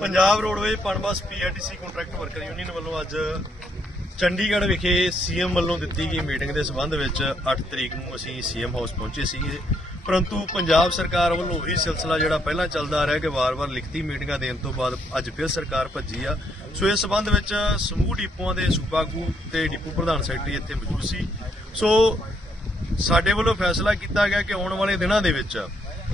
Punjab roadways PUNBUS PRTC contract worker union ਵੱਲੋਂ ਅੱਜ ਚੰਡੀਗੜ੍ਹ ਵਿਖੇ ਸੀਐਮ ਵੱਲੋਂ ਦਿੱਤੀ ਗਈ ਮੀਟਿੰਗ ਦੇ ਸੰਬੰਧ ਵਿੱਚ 8 ਤਰੀਕ ਨੂੰ ਅਸੀਂ ਸੀਐਮ ਹਾਊਸ ਪਹੁੰਚੇ ਸੀ ਪਰੰਤੂ ਪੰਜਾਬ ਸਰਕਾਰ ਵੱਲੋਂ ਉਹੀ ਸਿਲਸਿਲਾ ਜਿਹੜਾ ਪਹਿਲਾਂ ਚੱਲਦਾ ਆ ਰਿਹਾ ਕਿ ਵਾਰ-ਵਾਰ ਲਿਖਤੀ ਮੀਟਿੰਗਾਂ ਦੇਣ ਤੋਂ ਬਾਅਦ ਅੱਜ ਫਿਰ ਸਰਕਾਰ ਭੱਜੀ ਆ। ਸੋ ਇਸ ਸੰਬੰਧ ਵਿੱਚ ਸਮੂਹ ਡਿਪੂਆਂ ਦੇ ਸੂਬਾਗੂ ਤੇ ਡਿਪੂ ਪ੍ਰਧਾਨ ਸੈਕਟਰੀ ਇੱਥੇ ਮੌਜੂਦ ਸੀ। ਸੋ ਸਾਡੇ ਵੱਲੋਂ ਫੈਸਲਾ ਕੀਤਾ ਗਿਆ ਕਿ ਆਉਣ ਵਾਲੇ ਦਿਨਾਂ ਦੇ ਵਿੱਚ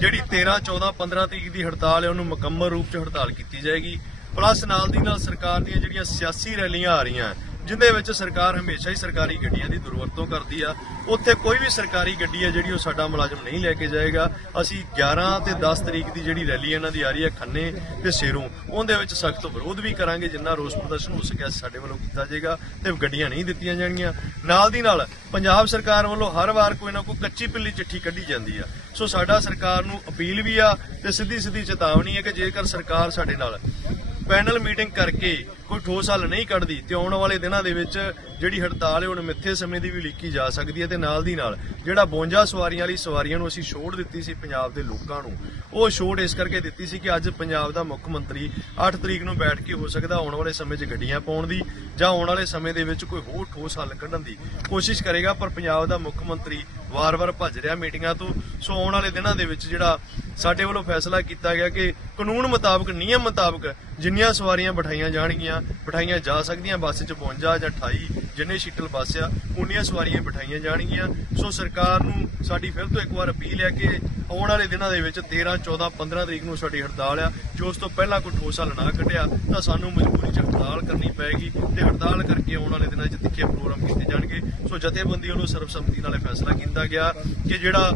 ਜਿਹੜੀ 13 14 15 ਤਰੀਕ ਦੀ ਹੜਤਾਲ ਹੈ, ਉਹਨੂੰ ਮੁਕੰਮਲ ਰੂਪ 'ਚ ਹੜਤਾਲ ਕੀਤੀ ਜਾਏਗੀ। ਪਲੱਸ ਨਾਲ ਦੀ ਨਾਲ ਸਰਕਾਰ ਦੀਆਂ ਜਿਹੜੀਆਂ ਸਿਆਸੀ ਰੈਲੀਆਂ ਆ ਰਹੀਆਂ ਜਿੰਦੇ ਵਿੱਚ ਸਰਕਾਰ ਹਮੇਸ਼ਾ ਹੀ ਸਰਕਾਰੀ ਗੱਡੀਆਂ ਦੀ ਦੁਰਵਰਤੋਂ ਕਰਦੀ ਆ, ਉੱਥੇ ਕੋਈ ਵੀ ਸਰਕਾਰੀ ਗੱਡੀ ਆ ਜਿਹੜੀ ਉਹ ਸਾਡਾ ਮੁਲਾਜ਼ਮ ਨਹੀਂ ਲੈ ਕੇ ਜਾਏਗਾ। ਅਸੀਂ 11 ਤੇ 10 ਤਰੀਕ ਦੀ ਜਿਹੜੀ ਰੈਲੀ ਇਹਨਾਂ ਦੀ ਆ ਰਹੀ ਹੈ ਖੰਨੇ ਤੇ ਸੇਰੋਂ, ਉਹਦੇ ਵਿੱਚ ਸਖਤ ਵਿਰੋਧ ਵੀ ਕਰਾਂਗੇ, ਜਿੰਨਾ ਰੋਸ ਪ੍ਰਦਰਸ਼ਨ ਹੋ ਸਕਿਆ ਸਾਡੇ ਵੱਲੋਂ ਕੀਤਾ ਜਾਏਗਾ ਤੇ ਗੱਡੀਆਂ ਨਹੀਂ ਦਿੱਤੀਆਂ ਜਾਣਗੀਆਂ। ਨਾਲ ਦੀ ਨਾਲ ਪੰਜਾਬ ਸਰਕਾਰ ਵੱਲੋਂ ਹਰ ਵਾਰ ਕੋਈ ਨਾ ਕੋਈ ਕੱਚੀ ਪਿੱਲੀ ਚਿੱਠੀ ਕੱਢੀ ਜਾਂਦੀ ਆ। ਸੋ ਸਾਡਾ ਸਰਕਾਰ ਨੂੰ ਅਪੀਲ ਵੀ ਆ ਤੇ ਸਿੱਧੀ ਸਿੱਧੀ ਚੇਤਾਵਨੀ ਹੈ ਕਿ ਜੇਕਰ ਸਰਕਾਰ ਸਾਡੇ ਨਾਲ ਪੈਨਲ ਮੀਟਿੰਗ ਕਰਕੇ ਕੋਈ ਠੋਸ ਹੱਲ ਨਹੀਂ ਕੱਢਦੀ ਤੇ ਆਉਣ ਵਾਲੇ ਦਿਨਾਂ ਦੇ ਵਿੱਚ ਜਿਹੜੀ ਹੜਤਾਲ ਹੈ ਉਹ ਮਿੱਥੇ ਸਮੇਂ ਦੀ ਵੀ ਲੀਕੀ ਜਾ ਸਕਦੀ ਹੈ ਤੇ ਨਾਲ ਦੀ ਨਾਲ ਜਿਹੜਾ 52 ਸਵਾਰੀਆਂ ਵਾਲੀ ਸਵਾਰੀਆਂ ਨੂੰ ਅਸੀਂ ਛੋੜ ਦਿੱਤੀ ਸੀ ਪੰਜਾਬ ਦੇ ਲੋਕਾਂ ਨੂੰ, ਉਹ ਛੋੜ ਇਸ ਕਰਕੇ ਦਿੱਤੀ ਸੀ ਕਿ ਅੱਜ ਪੰਜਾਬ ਦਾ ਮੁੱਖ ਮੰਤਰੀ 8 ਤਰੀਕ ਨੂੰ ਬੈਠ ਕੇ ਹੋ ਸਕਦਾ ਆਉਣ ਵਾਲੇ ਸਮੇਂ 'ਚ ਗੱਡੀਆਂ ਪਾਉਣ ਦੀ ਜਾਂ ਆਉਣ ਵਾਲੇ ਸਮੇਂ ਦੇ ਵਿੱਚ ਕੋਈ ਹੋਰ ਠੋਸ ਹੱਲ ਕੱਢਣ ਦੀ ਕੋਸ਼ਿਸ਼ ਕਰੇਗਾ, ਪਰ ਪੰਜਾਬ ਦਾ ਮੁੱਖ ਮੰਤਰੀ ਵਾਰ-ਵਾਰ ਭੱਜ ਰਿਹਾ ਮੀਟਿੰਗਾਂ ਤੋਂ। ਸੋ ਆਉਣ ਵਾਲੇ ਦਿਨਾਂ ਦੇ ਵਿੱਚ ਜਿਹੜਾ ਸਾਡੇ ਵੱਲੋਂ ਫੈਸਲਾ ਕੀਤਾ ਗਿਆ ਕਿ ਕਾਨੂੰਨ ਮੁਤਾਬਕ, ਨਿਯਮ ਮੁਤਾਬਕ ਜਿੰਨੀਆਂ ਸਵਾਰੀਆਂ ਬਿਠਾਈਆਂ ਜਾਣਗੀਆਂ ਬਿਠਾਈਆਂ ਜਾ ਸਕਦੀਆਂ, ਬੱਸ 'ਚ 52 ਜਾਂ 28 ਜਿੰਨੇ ਸ਼ੀਟਲ ਬੱਸ ਆ, ਉਨੀਆਂ ਸਵਾਰੀਆਂ ਬਿਠਾਈਆਂ ਜਾਣਗੀਆਂ। ਸੋ ਸਰਕਾਰ ਨੂੰ ਸਾਡੀ ਫਿਰ ਤੋਂ ਇੱਕ ਵਾਰ ਅਪੀਲ ਹੈ ਕਿ ਆਉਣ ਵਾਲੇ ਦਿਨਾਂ ਦੇ ਵਿੱਚ 13 14 15 ਤਰੀਕ ਨੂੰ ਸਾਡੀ ਹੜਤਾਲ ਆ, ਜੋ ਉਸ ਤੋਂ ਪਹਿਲਾਂ ਕੋਈ ਠੋਸ ਹੱਲ ਨਾ ਕੱਢਿਆ, ਤਾਂ ਸਾਨੂੰ ਮਜਬੂਰੀ 'ਚ ਹੜਤਾਲ ਕਰਨੀ ਪਏਗੀ ਤੇ ਹੜਤਾਲ ਕਰਕੇ ਆਉਣ ਵਾਲੇ ਦਿਨਾਂ 'ਚ ਤਿੱਖੇ ਪ੍ਰੋਗਰਾਮ ਕੀਤੇ ਜਾਣਗੇ। ਸੋ ਜਥੇਬੰਦੀ ਵੱਲੋਂ ਸਰਬਸੰਮਤੀ ਨਾਲ ਫੈਸਲਾ ਕੀਤਾ ਗਿਆ ਕਿ ਜਿਹੜਾ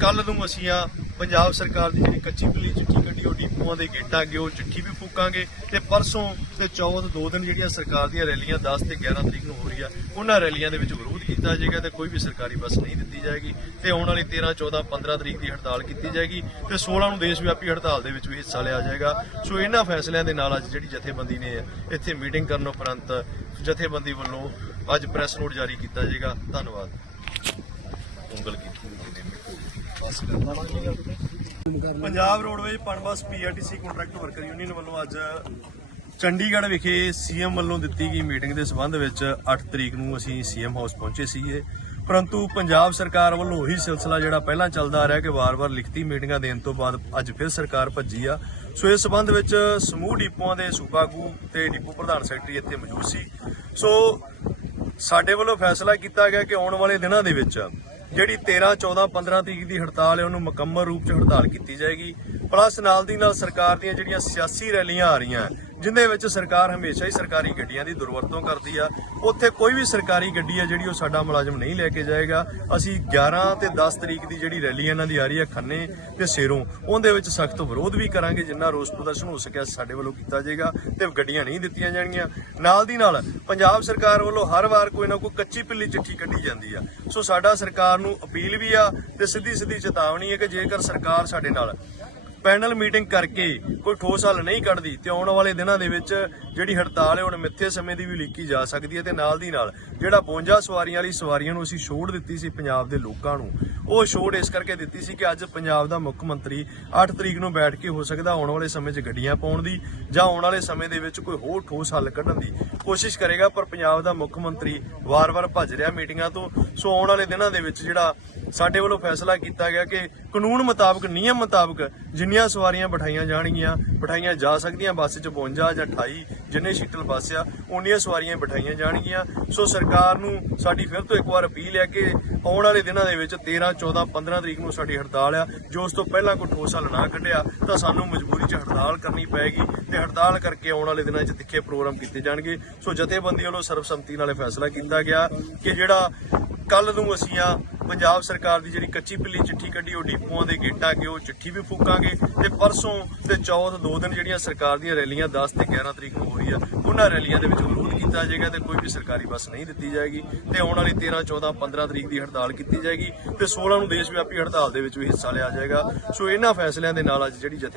ਕੱਲ ਨੂੰ ਅਸੀਂ ਆ ਪੰਜਾਬ ਸਰਕਾਰ ਦੀ ਜਿਹੜੀ ਕੱਚੀ ਪਿੱਲੀ ਚਿੱਠੀ ਕੱਢੀ, ਉਹ ਡੀਪੂਆਂ ਦੇ ਗੇਟਾਂ ਅੱਗੇ ਉਹ ਚਿੱਠੀ ਵੀ ਫੂਕਾਂਗੇ ਤੇ ਪਰਸੋਂ ਤੇ ਚੌਥ ਦੋ ਦਿਨ ਜਿਹੜੀਆਂ ਸਰਕਾਰ ਦੀਆਂ ਰੈਲੀਆਂ 10 ਤੇ 11 ਤਰੀਕ ਨੂੰ ਹੋ ਰਹੀ ਆ, ਉਹਨਾਂ ਰੈਲੀਆਂ ਦੇ ਵਿੱਚ ਵਿਰੋਧ ਕੀਤਾ ਜਾਏਗਾ ਤੇ ਕੋਈ ਵੀ ਸਰਕਾਰੀ ਬੱਸ ਨਹੀਂ ਦਿੱਤੀ ਜਾਏਗੀ ਤੇ ਆਉਣ ਵਾਲੀ 13 14 15 ਤਰੀਕ ਦੀ ਹੜਤਾਲ ਕੀਤੀ ਜਾਏਗੀ ਤੇ 16 ਨੂੰ ਦੇਸ਼ ਵਿਆਪੀ ਹੜਤਾਲ ਦੇ ਵਿੱਚ ਵੀ ਹਿੱਸਾ ਲਿਆ ਜਾਏਗਾ। ਸੋ ਇਹਨਾਂ ਫੈਸਲਿਆਂ ਦੇ ਨਾਲ ਅੱਜ ਜਿਹੜੀ ਜਥੇਬੰਦੀ ਨੇ ਇੱਥੇ ਮੀਟਿੰਗ ਕਰਨ ਉਪਰੰਤ ਜਥੇਬੰਦੀ ਵੱਲੋਂ ਅੱਜ ਪ੍ਰੈਸ ਨੋਟ ਜਾਰੀ ਕੀਤਾ ਜਾਏਗਾ। ਧੰਨਵਾਦ ਉਂਗਲ ਕੀਤੀ ਬਸ Punjab roadways PUNBUS PRTC contract worker union ਵੱਲੋਂ ਅੱਜ ਚੰਡੀਗੜ੍ਹ ਵਿਖੇ ਸੀਐਮ ਵੱਲੋਂ ਦਿੱਤੀ ਗਈ ਮੀਟਿੰਗ ਦੇ ਸੰਬੰਧ ਵਿੱਚ 8 ਤਰੀਕ ਨੂੰ ਅਸੀਂ ਸੀਐਮ ਹਾਊਸ ਪਹੁੰਚੇ ਸੀਗੇ। ਪਰੰਤੂ ਪੰਜਾਬ ਸਰਕਾਰ ਵੱਲੋਂ ਉਹੀ ਸਿਲਸਿਲਾ ਜਿਹੜਾ ਪਹਿਲਾਂ ਚੱਲਦਾ ਆ ਰਿਹਾ ਕਿ ਵਾਰ-ਵਾਰ ਲਿਖਤੀ ਮੀਟਿੰਗਾਂ ਦੇਣ ਤੋਂ ਬਾਅਦ ਅੱਜ ਫਿਰ ਸਰਕਾਰ ਭੱਜੀ ਆ। ਸੋ ਇਸ ਸੰਬੰਧ ਵਿੱਚ ਸਮੂਹ ਡਿਪੂਆਂ ਦੇ ਸੂਬਾਗੂ ਤੇ ਡਿਪੂ ਪ੍ਰਧਾਨ ਸੈਕਟਰੀ ਇੱਥੇ ਮੌਜੂਦ ਸੀ। ਸੋ ਸਾਡੇ ਵੱਲੋਂ ਫੈਸਲਾ ਕੀਤਾ ਗਿਆ ਕਿ ਆਉਣ ਵਾਲੇ ਦਿਨਾਂ ਦੇ ਵਿੱਚ ਜਿਹੜੀ 13 14 15 ਤਰੀਕ ਦੀ ਹੜਤਾਲ ਹੈ, ਉਹਨੂੰ ਮੁਕੰਮਲ ਰੂਪ 'ਚ ਹੜਤਾਲ ਕੀਤੀ ਜਾਏਗੀ। ਪਲੱਸ ਨਾਲ ਦੀ ਨਾਲ ਸਰਕਾਰ ਦੀਆਂ ਜਿਹੜੀਆਂ ਸਿਆਸੀ ਰੈਲੀਆਂ ਆ ਰਹੀਆਂ ਜਿੰਦੇ ਵਿੱਚ ਸਰਕਾਰ ਹਮੇਸ਼ਾ ਹੀ ਸਰਕਾਰੀ ਗੱਡੀਆਂ ਦੀ ਦੁਰਵਰਤੋਂ ਕਰਦੀ ਆ, ਉੱਥੇ ਕੋਈ ਵੀ ਸਰਕਾਰੀ ਗੱਡੀ ਆ ਜਿਹੜੀ ਉਹ ਸਾਡਾ ਮੁਲਾਜ਼ਮ ਨਹੀਂ ਲੈ ਕੇ ਜਾਏਗਾ। ਅਸੀਂ 11 ਤੇ 10 ਤਰੀਕ ਦੀ ਜਿਹੜੀ ਰੈਲੀ ਇਹਨਾਂ ਦੀ ਆ ਰਹੀ ਹੈ ਖੰਨੇ ਤੇ ਸੇਰੋਂ, ਉਹਦੇ ਵਿੱਚ ਸਖਤ ਵਿਰੋਧ ਵੀ ਕਰਾਂਗੇ, ਜਿੰਨਾ ਰੋਸ ਪ੍ਰਦਰਸ਼ਨ ਹੋ ਸਕਿਆ ਸਾਡੇ ਵੱਲੋਂ ਕੀਤਾ ਜਾਏਗਾ ਤੇ ਗੱਡੀਆਂ ਨਹੀਂ ਦਿੱਤੀਆਂ ਜਾਣਗੀਆਂ। ਨਾਲ ਦੀ ਨਾਲ ਪੰਜਾਬ ਸਰਕਾਰ ਵੱਲੋਂ ਹਰ ਵਾਰ ਕੋਈ ਨਾ ਕੋਈ ਕੱਚੀ ਪਿੱਲੀ ਚਿੱਠੀ ਕੱਢੀ ਜਾਂਦੀ ਆ। ਸੋ ਸਾਡਾ ਸਰਕਾਰ ਨੂੰ ਅਪੀਲ ਵੀ ਆ ਤੇ ਸਿੱਧੀ ਸਿੱਧੀ ਚੇਤਾਵਨੀ ਹੈ ਕਿ ਜੇਕਰ ਸਰਕਾਰ ਸਾਡੇ ਨਾਲ ਪੈਨਲ ਮੀਟਿੰਗ ਕਰਕੇ ਕੋਈ ਠੋਸ ਹੱਲ ਨਹੀਂ ਕੱਢਦੀ ਤੇ ਆਉਣ ਵਾਲੇ ਦਿਨਾਂ ਦੇ ਵਿੱਚ ਜਿਹੜੀ ਹੜਤਾਲ ਹੈ, ਹੁਣ ਮਿੱਥੇ ਸਮੇਂ ਦੀ ਵੀ ਲੀਕੀ ਜਾ ਸਕਦੀ ਹੈ ਤੇ ਨਾਲ ਦੀ ਨਾਲ ਜਿਹੜਾ 52 ਸਵਾਰੀਆਂ ਵਾਲੀ ਸਵਾਰੀਆਂ ਨੂੰ ਅਸੀਂ ਛੋੜ ਦਿੱਤੀ ਸੀ ਪੰਜਾਬ ਦੇ ਲੋਕਾਂ ਨੂੰ, ਉਹ ਛੋੜ ਇਸ ਕਰਕੇ ਦਿੱਤੀ ਸੀ ਕਿ ਅੱਜ ਪੰਜਾਬ ਦਾ ਮੁੱਖ ਮੰਤਰੀ 8 ਤਰੀਕ ਨੂੰ ਬੈਠ ਕੇ ਹੋ ਸਕਦਾ ਆਉਣ ਵਾਲੇ ਸਮੇਂ 'ਚ ਗੱਡੀਆਂ ਪਾਉਣ ਦੀ ਜਾਂ ਆਉਣ ਵਾਲੇ ਸਮੇਂ ਦੇ ਵਿੱਚ ਕੋਈ ਹੋਰ ਠੋਸ ਹੱਲ ਕੱਢਣ ਦੀ ਕੋਸ਼ਿਸ਼ ਕਰੇਗਾ, ਪਰ ਪੰਜਾਬ ਦਾ ਮੁੱਖ ਮੰਤਰੀ ਵਾਰ-ਵਾਰ ਭੱਜ ਰਿਹਾ ਮੀਟਿੰਗਾਂ ਤੋਂ। ਸੋ ਆਉਣ ਵਾਲੇ ਦਿਨਾਂ ਦੇ ਵਿੱਚ ਜਿਹੜਾ ਸਾਡੇ ਵੱਲੋਂ ਫੈਸਲਾ ਕੀਤਾ ਗਿਆ ਕਿ ਕਾਨੂੰਨ ਮੁਤਾਬਕ, ਨਿਯਮ ਮੁਤਾਬਕ ਜਿੰਨੀਆਂ ਸਵਾਰੀਆਂ ਬਿਠਾਈਆਂ ਜਾਣਗੀਆਂ, ਬਿਠਾਈਆਂ ਜਾ ਸਕਦੀਆਂ, ਬੱਸ 'ਚ 52 ਜਾਂ 28 ਜਿੰਨੇ ਸ਼ੀਟਲ ਬੱਸ ਆ, ਉਨੀਆਂ ਸਵਾਰੀਆਂ ਬਿਠਾਈਆਂ ਜਾਣਗੀਆਂ। ਸੋ ਸਰਕਾਰ ਨੂੰ ਸਾਡੀ ਫਿਰ ਤੋਂ ਇੱਕ ਵਾਰ ਅਪੀਲ ਹੈ ਕਿ ਆਉਣ ਵਾਲੇ ਦਿਨਾਂ ਦੇ ਵਿੱਚ 13 14 15 ਤਰੀਕ ਨੂੰ ਸਾਡੀ ਹੜਤਾਲ ਆ। ਜੋ ਉਸ ਤੋਂ ਪਹਿਲਾਂ ਕੋਈ ਠੋਸ ਹੱਲ ਨਾ ਕੱਢਿਆ, ਤਾਂ ਸਾਨੂੰ ਮਜਬੂਰੀ 'ਚ ਹੜਤਾਲ ਕਰਨੀ ਪਏਗੀ ਤੇ ਹੜਤਾਲ ਕਰਕੇ ਆਉਣ ਵਾਲੇ ਦਿਨਾਂ 'ਚ ਤਿੱਖੇ ਪ੍ਰੋਗਰਾਮ ਕੀਤੇ ਜਾਣਗੇ। ਸੋ ਜਥੇਬੰਦੀ ਵੱਲੋਂ ਸਰਬਸੰਮਤੀ ਨਾਲ ਇਹ ਫੈਸਲਾ ਕੀਤਾ ਗਿਆ ਕਿ ਜਿਹੜਾ ਕੱਲ ਨੂੰ ਅਸੀਂ ਆ ਪੰਜਾਬ ਸਰਕਾਰ ਦੀ ਜਿਹੜੀ ਕੱਚੀ ਪਿੱਲੀ ਚਿੱਠੀ ਕੱਢੀ, ਉਹ ਡਿਪੂਆਂ ਦੇ ਗੇਟਾਂ ਅੱਗੇ ਉਹ ਚਿੱਠੀ ਵੀ ਫੂਕਾਂਗੇ ਤੇ ਪਰਸੋਂ ਤੇ ਚੌਥ ਦੋ ਦਿਨ ਜਿਹੜੀਆਂ ਸਰਕਾਰ ਦੀਆਂ ਰੈਲੀਆਂ 10 ਤੇ 11 ਤਰੀਕ ਨੂੰ ਹੋ ਆ। ਉਹਨਾਂ ਰੈਲੀਆਂ ਦੇ ਵਿੱਚ ਵਿਰੋਧ ਕੀਤਾ ਜਾਏਗਾ ਤੇ ਕੋਈ ਵੀ ਸਰਕਾਰੀ ਬੱਸ ਨਹੀਂ ਦਿੱਤੀ ਜਾਏਗੀ ਤੇ ਆਉਣ ਵਾਲੀ 13 14 15 ਤਰੀਕ ਦੀ ਹੜਤਾਲ ਕੀਤੀ ਜਾਏਗੀ ਤੇ 16 ਨੂੰ ਦੇਸ਼ ਵਿਆਪੀ ਹੜਤਾਲ ਦੇ ਵਿੱਚ ਵੀ ਹਿੱਸਾ ਲਿਆ ਜਾਏਗਾ। ਸੋ ਇਹਨਾਂ ਫੈਸਲਿਆਂ ਦੇ ਨਾਲ ਅੱਜ ਜਿਹੜੀ ਜਥੇ